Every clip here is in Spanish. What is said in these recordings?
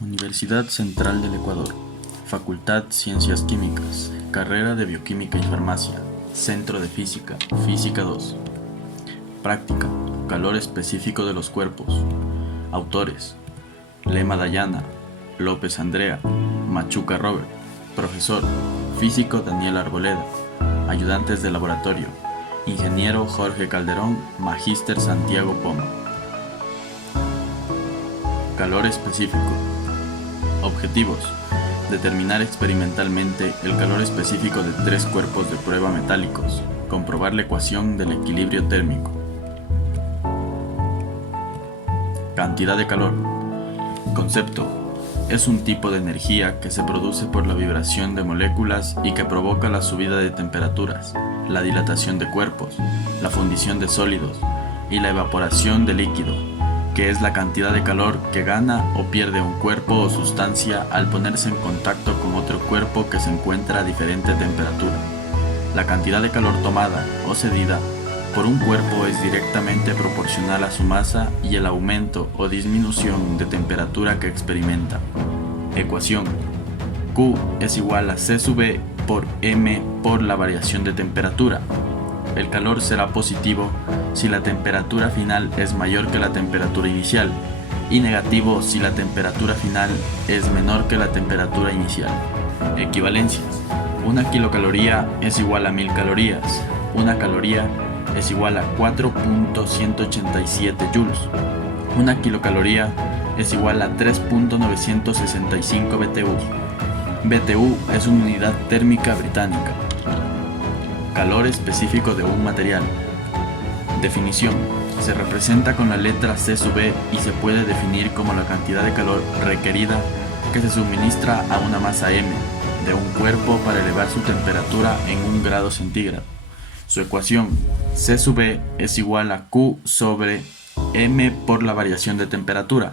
Universidad Central del Ecuador, Facultad Ciencias Químicas, Carrera de Bioquímica y Farmacia, Centro de Física, Física 2. Práctica, calor específico de los cuerpos. Autores: Lema Dayana, López Andrea, Machuca Robert. Profesor: Físico Daniel Arboleda. Ayudantes de laboratorio: Ingeniero Jorge Calderón, Magíster Santiago Poma. Calor específico. Objetivos: determinar experimentalmente el calor específico de 3 cuerpos de prueba metálicos, comprobar la ecuación del equilibrio térmico. Cantidad de calor. Concepto: es un tipo de energía que se produce por la vibración de moléculas y que provoca la subida de temperaturas, la dilatación de cuerpos, la fundición de sólidos y la evaporación de líquido, que es la cantidad de calor que gana o pierde un cuerpo o sustancia al ponerse en contacto con otro cuerpo que se encuentra a diferente temperatura. La cantidad de calor tomada o cedida por un cuerpo es directamente proporcional a su masa y el aumento o disminución de temperatura que experimenta. Ecuación: Q es igual a C sub E por M por la variación de temperatura. El calor será positivo si la temperatura final es mayor que la temperatura inicial y negativo si la temperatura final es menor que la temperatura inicial. Equivalencias: una kilocaloría es igual a 1000 calorías. Una caloría es igual a 4.187 joules. Una kilocaloría es igual a 3.965 BTU. BTU es una unidad térmica británica. Calor específico de un material. Definición: se representa con la letra C sub E y se puede definir como la cantidad de calor requerida que se suministra a una masa M de un cuerpo para elevar su temperatura en 1 grado centígrado. Su ecuación: C sub E es igual a Q sobre M por la variación de temperatura.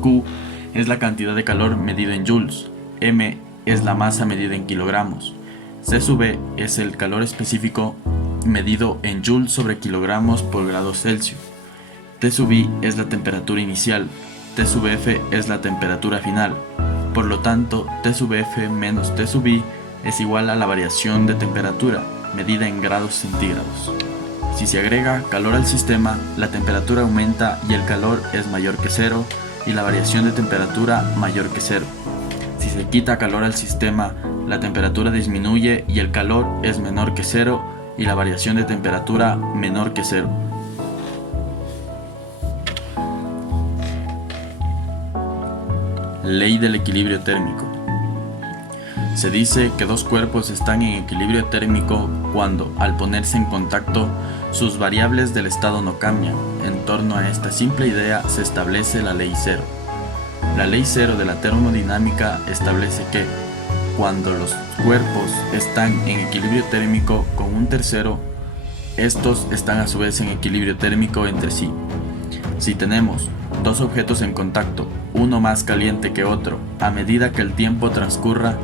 Q es la cantidad de calor medida en joules. M es la masa medida en kilogramos. C sub E es el calor específico medido en joules sobre kilogramos por grado Celsius. T sub I es la temperatura inicial. T sub F es la temperatura final. Por lo tanto, T sub F menos T sub I es igual a la variación de temperatura medida en grados centígrados. Si se agrega calor al sistema, la temperatura aumenta y el calor es mayor que cero y la variación de temperatura mayor que cero. Si se quita calor al sistema, la temperatura disminuye y el calor es menor que cero y la variación de temperatura menor que cero. Ley del equilibrio térmico. Se dice que 2 cuerpos están en equilibrio térmico cuando, al ponerse en contacto, sus variables del estado no cambian. En torno a esta simple idea se establece la ley cero. La ley cero de la termodinámica establece que, cuando los cuerpos están en equilibrio térmico con un tercero, estos están a su vez en equilibrio térmico entre sí. Si tenemos 2 objetos en contacto, uno más caliente que otro, a medida que el tiempo transcurra,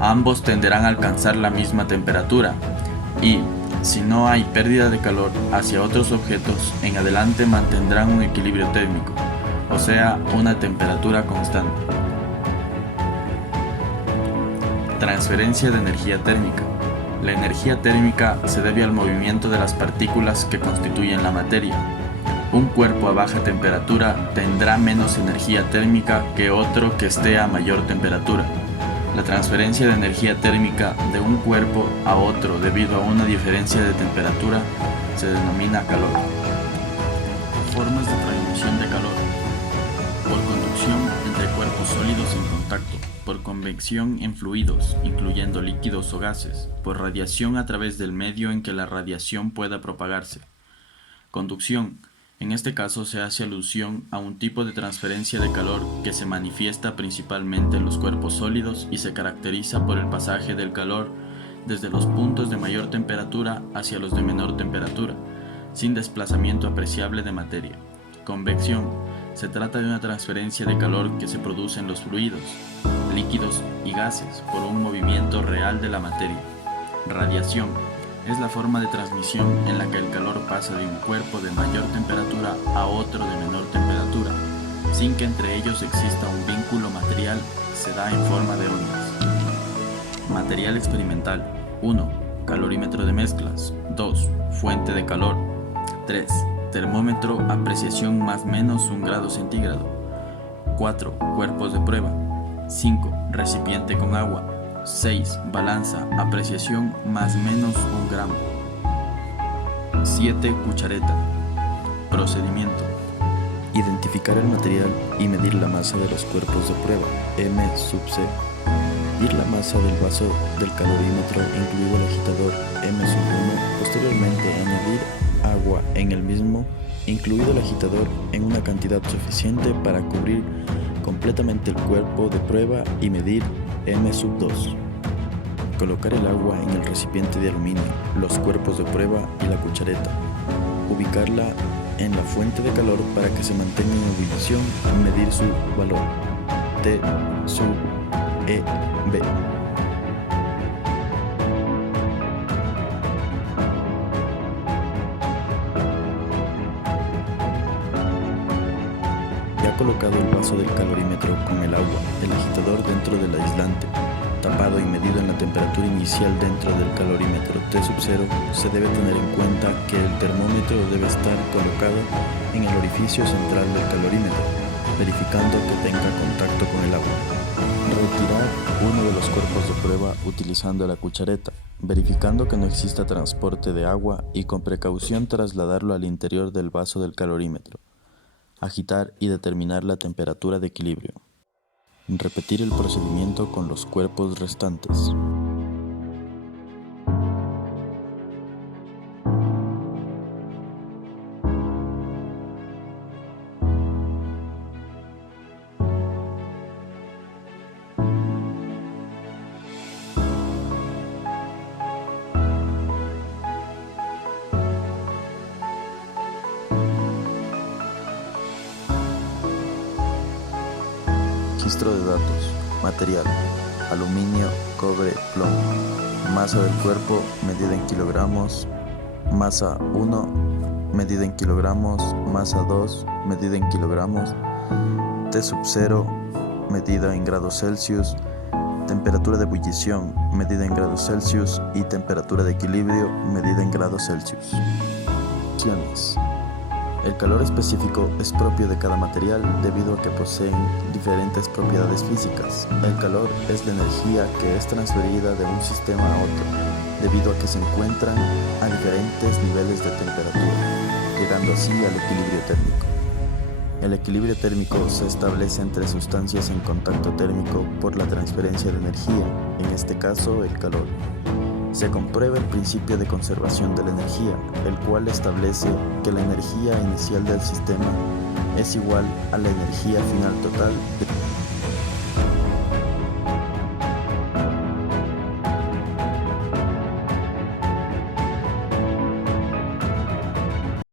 ambos tenderán a alcanzar la misma temperatura y, si no hay pérdida de calor hacia otros objetos, en adelante mantendrán un equilibrio térmico, o sea, una temperatura constante. Transferencia de energía térmica. La energía térmica se debe al movimiento de las partículas que constituyen la materia. Un cuerpo a baja temperatura tendrá menos energía térmica que otro que esté a mayor temperatura. La transferencia de energía térmica de un cuerpo a otro debido a una diferencia de temperatura se denomina calor. Formas de transmisión de calor: por conducción entre cuerpos sólidos en contacto, por convección en fluidos, incluyendo líquidos o gases, por radiación a través del medio en que la radiación pueda propagarse. Conducción: en este caso se hace alusión a un tipo de transferencia de calor que se manifiesta principalmente en los cuerpos sólidos y se caracteriza por el pasaje del calor desde los puntos de mayor temperatura hacia los de menor temperatura, sin desplazamiento apreciable de materia. Convección: se trata de una transferencia de calor que se produce en los fluidos, líquidos y gases por un movimiento real de la materia. Radiación: es la forma de transmisión en la que el calor pasa de un cuerpo de mayor temperatura a otro de menor temperatura, sin que entre ellos exista un vínculo material se da en forma de ondas. Material experimental. 1. Calorímetro de mezclas. 2. Fuente de calor. 3. Termómetro, apreciación más menos 1 grado centígrado. 4. Cuerpos de prueba. 5. Recipiente con agua. 6. Balanza, apreciación más menos 1 gramo. 7. Cuchareta. Procedimiento. Identificar el material y medir la masa de los cuerpos de prueba, M sub C. Medir la masa del vaso del calorímetro, incluido el agitador, M sub 1. Posteriormente, añadir agua en el mismo, incluido el agitador, en una cantidad suficiente para cubrir completamente el cuerpo de prueba y medir M sub 2. Colocar el agua en el recipiente de aluminio, los cuerpos de prueba y la cuchareta. Ubicarla en la fuente de calor para que se mantenga en ebullición y medir su valor, T sub EB. Ya colocado el vaso del calorímetro con el agua, el agitador dentro del aislante, tapado y medido en la temperatura inicial dentro del calorímetro T sub 0, se debe tener en cuenta que el termómetro debe estar colocado en el orificio central del calorímetro, verificando que tenga contacto con el agua. Retirar uno de los cuerpos de prueba utilizando la cuchareta, verificando que no exista transporte de agua y con precaución trasladarlo al interior del vaso del calorímetro. Agitar y determinar la temperatura de equilibrio. Repetir el procedimiento con los cuerpos restantes. Registro de datos. Material: aluminio, cobre, plomo. Masa del cuerpo medida en kilogramos. Masa 1 medida en kilogramos. Masa 2 medida en kilogramos. T sub 0 medida en grados Celsius. Temperatura de ebullición medida en grados Celsius y temperatura de equilibrio medida en grados Celsius. Opciones. El calor específico es propio de cada material debido a que poseen diferentes propiedades físicas. El calor es la energía que es transferida de un sistema a otro, debido a que se encuentran a diferentes niveles de temperatura, llegando así al equilibrio térmico. El equilibrio térmico se establece entre sustancias en contacto térmico por la transferencia de energía, en este caso el calor. Se comprueba el principio de conservación de la energía, el cual establece que la energía inicial del sistema es igual a la energía final total de